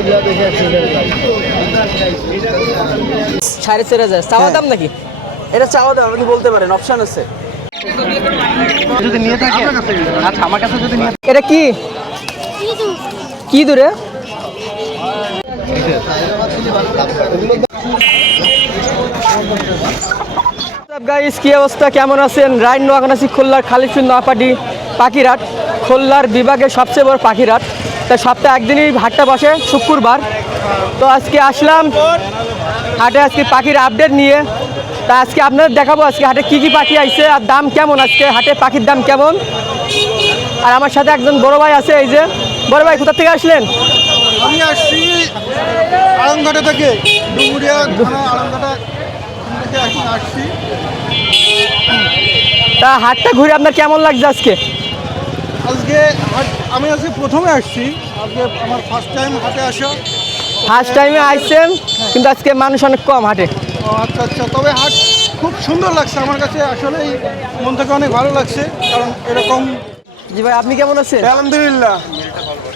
4,500 চাওয়া দাম নাকি? এটা চাওয়া দাম, আপনি বলতে পারেন, অপশন আছে যদি নিয়ে থাকে। আচ্ছা, আমার কাছে যদি নিয়ে এটা কি কি দূরে? গাইস, কি অবস্থা, কেমন আছেন? রাইন এখন আছি খুলনার খালিশপুর নোয়াপাটি পাখিরহাট, খুলনার বিভাগের সবচেয়ে বড় পাখিরহাট। তাই সপ্তাহে একদিনই হাটটা বসে, শুক্রবার। তো আজকে আসলাম হাটে, আজকে পাখির আপডেট নিয়ে। তা আজকে আপনাদের দেখাবো আজকে হাটে কি কি পাখি আইছে আর দাম কেমন, আজকে হাটে পাখির দাম কেমন। আর আমার সাথে একজন বড় ভাই আছে। এই যে বড় ভাই, কোথা থেকে আসলেন? আমি আসছি আলমঘাটা থেকে, ডুমুরিয়া থানা আলমঘাটা থেকে এখন আসছি। তা হাটটা ঘুরে আপনার কেমন লাগছে আজকে? আজকে আমি আজকে প্রথমে আসছি, আজকে আমার ফার্স্ট টাইম হাটে আসা। ফার্স্ট টাইমে আইছেন, কিন্তু আজকে মানুষ অনেক কম হাটে। ও আচ্ছা আচ্ছা, তবে হাট খুব সুন্দর লাগছে আমার কাছে, আসলেই মন থেকে অনেক ভালো লাগছে, কারণ এরকম। জি ভাই, আপনি কেমন আছেন? আলহামদুলিল্লাহ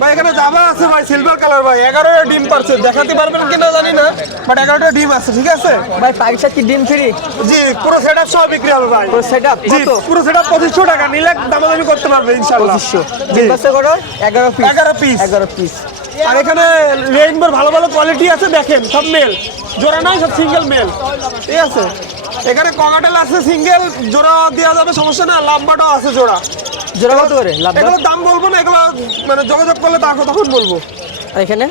ভাই, এখানে জাবা আছে ভাই, সিলভার কালার ভাই, 11টা ডিম পারছে, দেখাতে পারবেন কিনা জানি না, বাট 11টা ডিম আছে, ঠিক আছে ভাই পাইসা কি ডিম ফ্রি? জি, পুরো সেটআপ সহ বিক্রি হবে ভাই। পুরো সেটআপ জি, কত? পুরো সেটআপ 2500 টাকা, নিলে দামাদামি করতে পারবে ইনশাআল্লাহ। 2500 ডিম পাচ্ছে কত? 11 পিস। 11 পিস। পিস। আর এখানে রেইনবোর ভালো ভালো কোয়ালিটি আছে, দেখেন সব মেল, জোড়া নাই, সব সিঙ্গেল মেল, ঠিক আছে। এখানে ককাটেল আছে সিঙ্গেল, জোড়া দেওয়া যাবে, সমস্যা না। লাম্বাটাও আছে জোড়া। জোড়া কত করে লাভ? এগুলো দাম বলবো না, এগুলো মানে যোগাযোগ করলে তখন বলবো। আর এখানে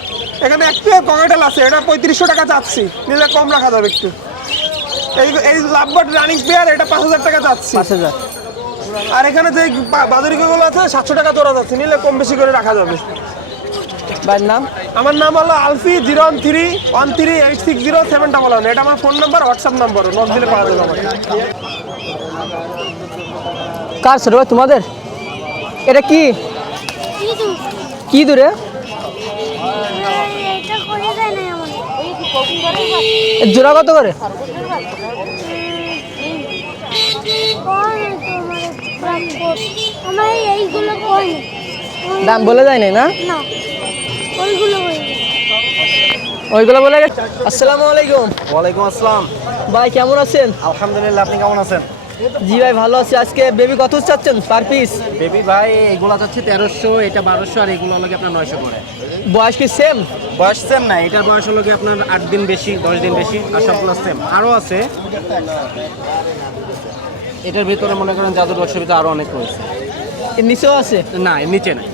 একটা ককাটেল আছে, এটা 3500 টাকা চাচ্ছি, নিলে কম রাখা যাবে একটু। এই লাভবার্ড রানিং পেয়ার, এটা 5000 টাকা চাচ্ছি। 5000। আর এখানে যে বাদুরিকাগুলো আছে 700 টাকা জোড়া যাচ্ছে, নিলে কম বেশি করে রাখা যাবে। ভাইয়ের নাম? আমার নাম হলো আলফি, 01313860711। এটা আমার phone number, WhatsApp number, knock দিলে পাওয়া যাবে আমাকে। কার ছোট ভাই তোমাদের? এটা কি কি দূরে? জোড়া কত করে? দাম বলে যায় নাই না? ওইগুলো বলে গেছে। আসসালামু আলাইকুম। ওয়ালাইকুম আসসালাম। ভাই কেমন আছেন? আলহামদুলিল্লাহ, আপনি কেমন আছেন? জি ভাই ভালো আছি। আজকে বেবি কত চাচ্ছেন পার পিস? বেবি ভাই এগুলো যাচ্ছে 1300, এটা 1200, আর এগুলো হলো কি আপনার 900 করে। বয়স কি সেম? বয়স সেম না, এটার বয়স হলো কি আপনার 8 দিন বেশি, 10 দিন বেশি, আর সবগুলো সেম। আরও আছে এটার ভিতরে, মনে করেন জাদুর বক্সের ভিতরে আরও অনেক রয়েছে। এর নিচেও আছে? না, এর নিচে নাই।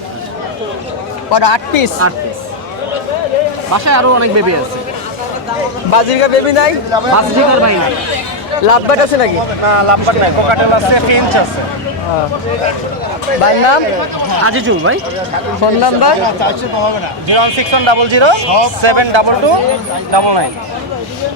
কত? 8 পিস? 8 পিস। বাসায় আরও অনেক বেবি আছে। বাজিরকা বেবি নাই? বাসজিকার ভাই নাই। লাভবাট আছে নাকি? না, লাম্বার নাই, কোকাটেল আছে, ফিঞ্চ আছে। ভাইয়ের নাম? আজিজুল ভাই। Phone number? 06100722299।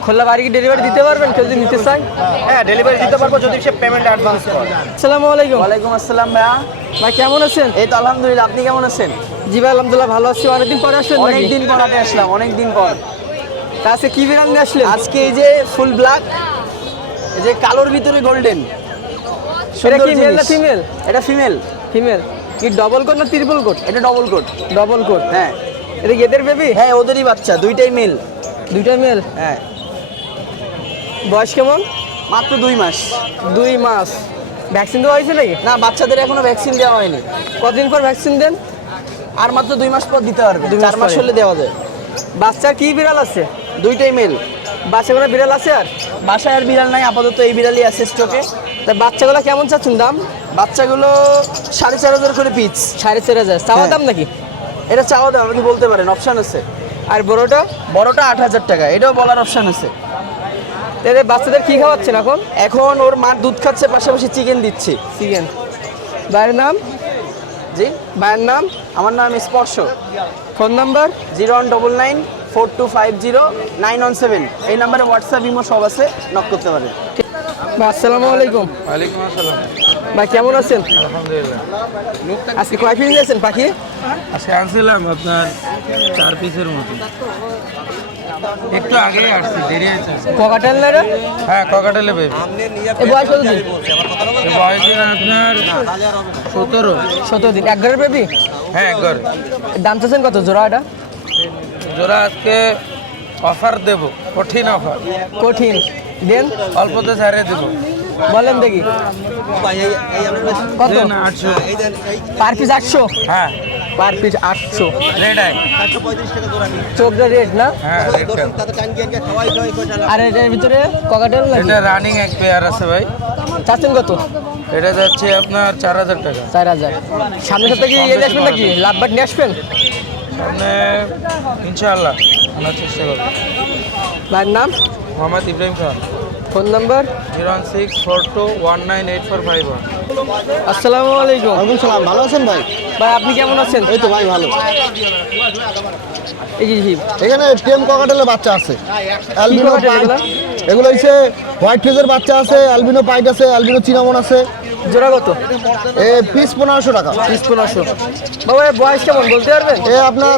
খোলা বাড়ি কি ডেলিভারি দিতে পারবেন কেউ যদি নিতে চায়? হ্যাঁ, ডেলিভারি দিতে পারবো যদি সে পেমেন্ট অ্যাডভান্স করে। আসসালামু আলাইকুম। ওয়ালাইকুম আসসালাম ভাইয়া। ভাই কেমন আছেন? এই তো আলহামদুলিল্লাহ, আপনি কেমন আছেন? জি ভাই আলহামদুলিল্লাহ ভালো আছি। অনেকদিন পরে আসলেন নাকি? অনেকদিন পর হাটে আসলাম, অনেকদিন পর। তা আজকে কি বিড়াল নিয়ে আসলেন? আজকে এই যে ফুল ব্ল্যাক, এই যে কালোর ভিতরে গোল্ডেন। এটা কি মেল না ফিমেল? এটা ফিমেল। ফিমেল। কি ডবল কোট না ট্রিপল কোট? এটা ডবল কোট। Double quote. হ্যাঁ। এটা কি এদের বেবি? হ্যাঁ, ওদেরই বাচ্চা, দুইটাই মেল। দুইটা মেল? হ্যাঁ। বয়স কেমন? মাত্র 2 মাস। 2 মাস। ভ্যাকসিন দেওয়া হয়েছে নাকি? না, বাচ্চাদের এখনো ভ্যাকসিন দেওয়া হয়নি। কতদিন পর ভ্যাকসিন দেন? আর মাত্র 2 মাস পর দিতে পারবে, 2 4 মাস পরে। হলে দেওয়া যায়। বাচ্চা কি বিড়াল আছে? দুইটাই মেল। বাচ্চা কোনো বিড়াল আছে আর? বাসায় আর বিড়াল নাই, আপাতত এই বিড়ালই আছে স্টকে। তা বাচ্চাগুলো কেমন চাচ্ছেন দাম? বাচ্চাগুলো 4500 করে পিস। 4500 চাওয়া হ্যাঁ। দাম নাকি? এটা চাওয়া দাম, আপনি বলতে পারেন, অপশন আছে। আর বড়টা? বড়টা 8000 টাকা, এটাও বলার অপশন আছে। এদের বাচ্চাদের কি খাওয়াচ্ছেন এখন? এখন ওর মা দুধ খাচ্ছে, পাশাপাশি চিকেন দিচ্ছি। চিকেন। ভাইয়ের নাম? জি, ভাইয়ের নাম? আমার নাম স্পর্শ। Phone number? 01994250917। এই নাম্বারে হোয়াটসঅ্যাপ, ইমো সব আছে, নক করতে পারেন। ভাই আসসালামু আলাইকুম। ওয়ালাইকুম আসসালাম। ভাই কেমন আছেন? আলহামদুলিল্লাহ। আজকে কয় পিস নিয়েছেন পাখি? আজকে আনছিলাম আপনার 4 পিসের মতো। একটু আগেই আসছি, দেরি হয়েছে। ককাটেল না রে? হ্যাঁ, ককাটেলে বেবি। এই বয়স কত দিন? বয়স দিন আপনার 17। 17 দিন। এক ঘরের বেবি? হ্যাঁ, একবার। দাম চাচ্ছেন কত জোড়া এটা? জোড়া আজকে অফার দেব, কঠিন অফার, কঠিন দেন, অল্পতে ছাড়ে দেবো। বলেন দেখি কত? দেন 800। Per piece 800? হ্যাঁ, পার পিস 800। Red eye. চোখটা রেড না? হ্যাঁ, রেডটা। আর এটার ভিতরে ককাটেল নাকি? এটা রানিং এক পেয়ার আছে ভাই। চাচ্ছেন কত? এটা যাচ্ছে আপনার 4000 টাকা। 4000। সামনের সপ্তাহে কি এলে আসবেন নাকি? লাভবাট নিয়ে আসবেন? সামনে ইনশাআল্লাহ আমরা চেষ্টা করব। ভাইয়ের নাম? মোহাম্মদ ইব্রাহিম খান। Phone number? 01642198451। আসসালামু আলাইকুম। ওয়ালাইকুম সালাম, ভালো আছেন ভাই? ভাই আপনি কেমন আছেন? এই তো ভাই ভালো। এই জি এখানে টেম ককাটেলের বাচ্চা আছে, অ্যালবিনো cockatiel পাইট, এগুলো? এগুলো হচ্ছে হোয়াইট ফেজের বাচ্চা আছে, অ্যালবিনো পাইট আছে, অ্যালবিনো চিনামন আছে। জোড়া কত? এ পিস 1500 টাকা। 1500। বাবা এর বয়স কেমন বলতে পারবেন? এ আপনার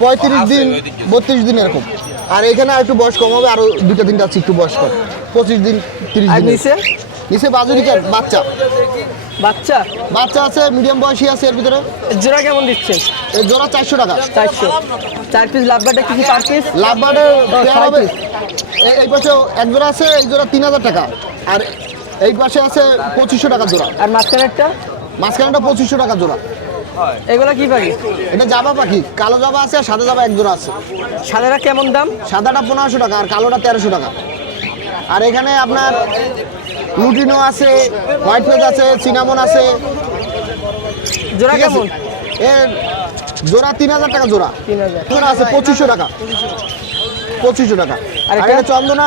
35 দিন 32 দিন এরকম। আর এখানে আর একটু বয়স কম হবে, আরো 2-3 আছে একটু বয়স কম, 25 দিন 30 আর দিন। নিচে? নিচে বাজুরিকার বাচ্চা বাচ্চা? বাচ্চা আছে, মিডিয়াম বয়সী আছে এর ভিতরে। এর জোড়া কেমন দিচ্ছেন? এর জোড়া 400 টাকা। 400। 4 পিস লাভবাটে কি পার পিস? লাভবার্ডের পেয়ার 60 হবে, piece। এই পাশে এক জোড়া আছে, এই জোড়া 3000 টাকা। আর এই পাশে আছে 2500 টাকা জোড়া। আর মাঝখানেরটা? মাঝখানেটা 2500 টাকা জোড়া। এগুলা কি পাখি? এটা জাবা পাখি, কালো জাবা আছে আর সাদা জাবা এক জোড়া আছে। সাদারা কেমন দাম? সাদাটা 1500 টাকা আর কালোটা 1300 টাকা। আর এখানে আপনার লুটিনো আছে, হোয়াইট ফেজ আছে, চিনামন আছে। জোড়া ঠিক আছে? কেমন? এর জোড়া 3000 টাকা জোড়া। 3000। জোড়া আছে 2500 টাকা। 2500 টাকা। আর আর এটা? এটা চন্দনা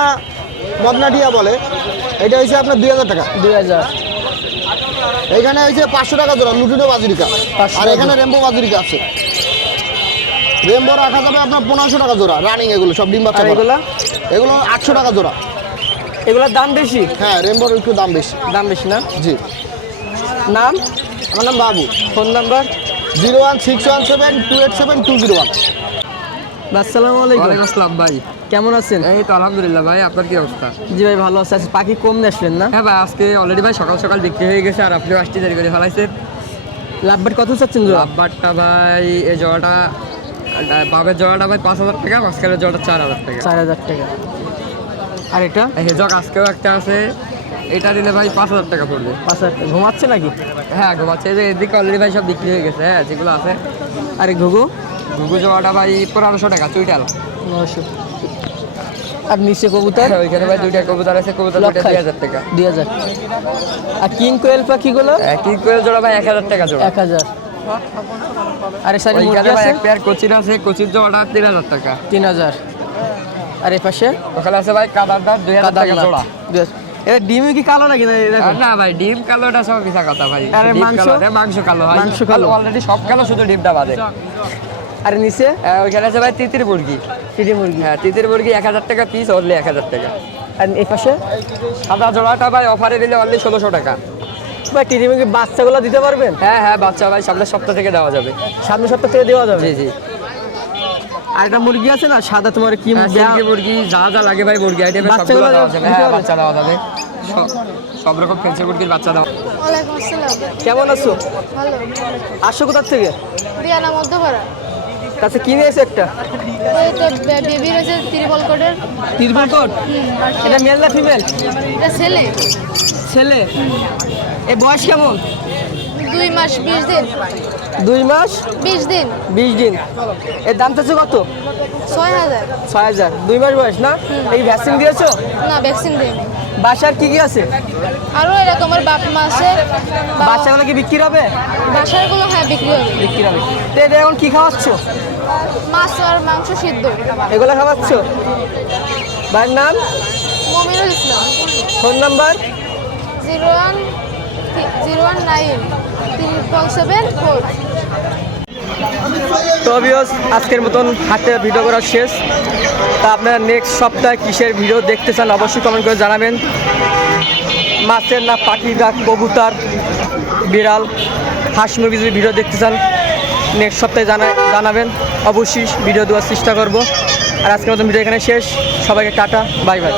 মদনাটিয়া বলে, এটা হচ্ছে আপনার 2000 টাকা। 2000। এখানে হচ্ছে 500 টাকা জোড়া লুটিনো বাজুরিকা। 500 আর এখানে রেমবো বাজুরিকা আছে। রেমবো রাখা যাবে আপনার 1500 টাকা জোড়া, রানিং এগুলো সব ডিম বাচ্চা আর করা। এগুলা? এগুলো 800 টাকা জোড়া। এগুলার দাম বেশি? হ্যাঁ, রেমবোর একটু দাম বেশি। দাম বেশি না? জি। নাম? আমার নাম বাবু। Phone number? 01617287201। আসসালামু আলাইকুম। ওয়ালাইকুম আসসালাম ভাই। কেমন আছেন? এই তো আলহামদুলিল্লাহ ভাই, আপনার কি অবস্থা? জি ভাই ভালো আছে। আজকে পাখি কম নিয়ে আসলেন না? হ্যাঁ ভাই, আজকে অলরেডি ভাই সকাল সকাল বিক্রি হয়ে গেছে আর আপনিও আসতে দেরি করে ফেলাইছেন। লাভবাট কত চাচ্ছেন জোড়া? লাভবারটা ভাই এই জোড়াটা, বাবের জোড়াটা ভাই 5000 টাকা, মাঝখানের জোড়াটা 4000 টাকা। 4000 টাকা। আর এটা? হেজক আজকেও একটা আছে, এটা দিলে ভাই 5000 টাকা পড়বে। 5000 টাকা। ঘুমাচ্ছে নাকি? হ্যাঁ ঘুমাচ্ছে, যে এদিকে অলরেডি ভাই সব বিক্রি হয়ে গেছে। হ্যাঁ যেগুলো আছে। আর এই ঘুঘু? ঘুঘু জোড়াটা ভাই 1500 টাকা চুইটাল। 900। আর নিচে কবুতর? ওইখানে ভাই দুইটা কবুতর আছে, কবুতর দুইটা 2000 টাকা। 2000। আর কিং কোয়েল পাখিগুলো? কি করে জোড়া ভাই 1000 টাকা জোড়া। 1000। আর এই সাইডে মুরগি ওইখানে ভাই আছে? এক পেয়ার কোচির আছে, কোচির জোড়াটা 3000 টাকা। 3000। আর এই পাশে? ওখানে আছে ভাই কাদারদার 2000 টাকা জোড়া। 2000। এর ডিমে কি কালো নাকি? না এরকম? না ভাই, ডিম কালোটা সব মিশা কথা ভাই। আর ডিম মাংস? কালো, মাংস কালো হয়। মাংস কালো। অলরেডি সব কালো, শুধু ডিমটা বাদে। আর নিচে? ওইখানে আছে ভাই তিতির মুরগি। চিড়ি মুরগি। হ্যাঁ, তিতির মুরগি 1000 টাকা পিস, অনলি 1000 টাকা। আর এই পাশে? সাদা জোড়াটা ভাই অফারে দিলে অনলি 1600 টাকা। ভাই চিড়ি মুরগি বাচ্চাগুলো দিতে পারবেন? হ্যাঁ বাচ্চা ভাই সামনের সপ্তাহ থেকে দেওয়া যাবে। সামনের সপ্তাহ থেকে দেওয়া যাবে? জি। আর একটা মুরগি আছে না সাদা, তোমার কি সিল্কি মুরগি যা যা লাগে ভাই, মুরগি আইটেমে বাচ্চাগুলো সবগুলো দেওয়া যাবে। দিতে হ্যাঁ পারবে? বাচ্চা দেওয়া যাবে, সব রকম ফেন্সি মুরগির বাচ্চা দেওয়া। ওয়ালাইকুম আসসালাম। কেমন আছো? ভালো। আসছো কোথার থেকে? রিয়ানা মধ্যপাড়া। কাছে কিনে এসে একটা ওই তো বেবি রয়েছে ত্রিপল কোটের। তিরবল কোট। এটা মেল না ফিমেল? এটা ছেলে। ছেলে। এ বয়স কেমন? 2 মাস 20 দিন। 2 মাস 20 দিন। 20 দিন। এর দাম চাচ্ছে কত? 6000। 6000। 2 মাস বয়স না? এই ভ্যাকসিন দিয়েছো? না, ভ্যাকসিন দেই। বাসার কি কি আছে? আরো এরকম আমার বাপ মা আছে। বাচ্চাগুলো কি বিক্রি হবে? বাসারগুলো হ্যাঁ বিক্রি হবে। বিক্রি হবে। তো এটা এখন কি খাওয়াচ্ছ? মাছ আর মাংস সিদ্ধ। এগুলো খাওয়াচ্ছ? ভাইয়ের নাম? মমিনুল ইসলাম। Phone number? 0197774। তো ভিউয়ার্স, আজকের মতন হাতে ভিডিও করা শেষ। তা আপনারা নেক্সট সপ্তাহে কিসের ভিডিও দেখতে চান অবশ্যই কমেন্ট করে জানাবেন। মাছের না পাখি না কবুতর, বিড়াল, হাঁস মুরগি যদি ভিডিও দেখতে চান নেক্সট সপ্তাহে জানাবেন, অবশ্যই ভিডিও দেওয়ার চেষ্টা করব। আর আজকের মতন ভিডিও এখানে শেষ। সবাইকে টাটা, বাই বাই।